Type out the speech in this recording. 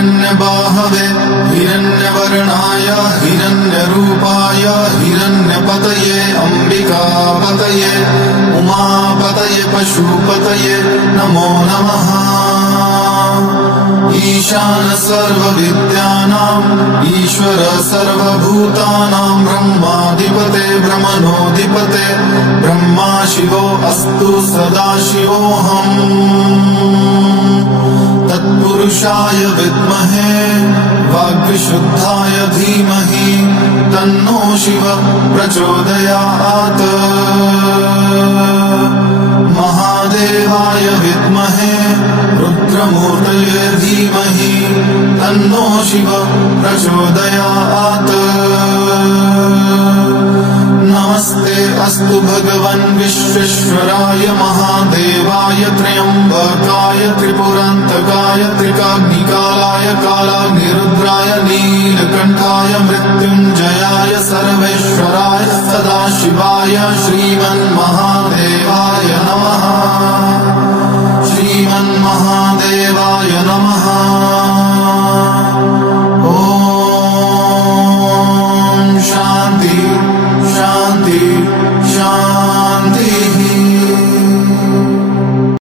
हिरण्यबाहवे हिरण्यवर्णाय हिरण्यरूपाय हिरण्यपतये अम्बिकापतये उमापतये पशुपतये नमो नमः। ईशान सर्वविद्यानां ईश्वर सर्वभूतानां ब्रह्माधिपते ब्रह्मणोऽधिपते ब्रह्मा शिवो अस्तु सदाशिवोऽहम्। तत्पुरुषाय विद्महे वाग्विशुद्धाय धीमहि तन्नो शिव प्रचोदयात्। महादेवाय विद्महे रुद्रमूर्तये धीमहि तन्नो शिव प्रचोदयात्। नमस्ते अस्तु भगवन् विश्वेश्वराय महादेवाय त्र्यम्बकाय त्रिपुरान्तकाय त्रिकाग्निकालाय कालाग्निरुद्राय नीलकण्ठाय मृत्युञ्जयाय सर्वेश्वराय सदाशिवाय श्रीमन्महादेवाय नमः। श्रीमन्महादेवाय नमः।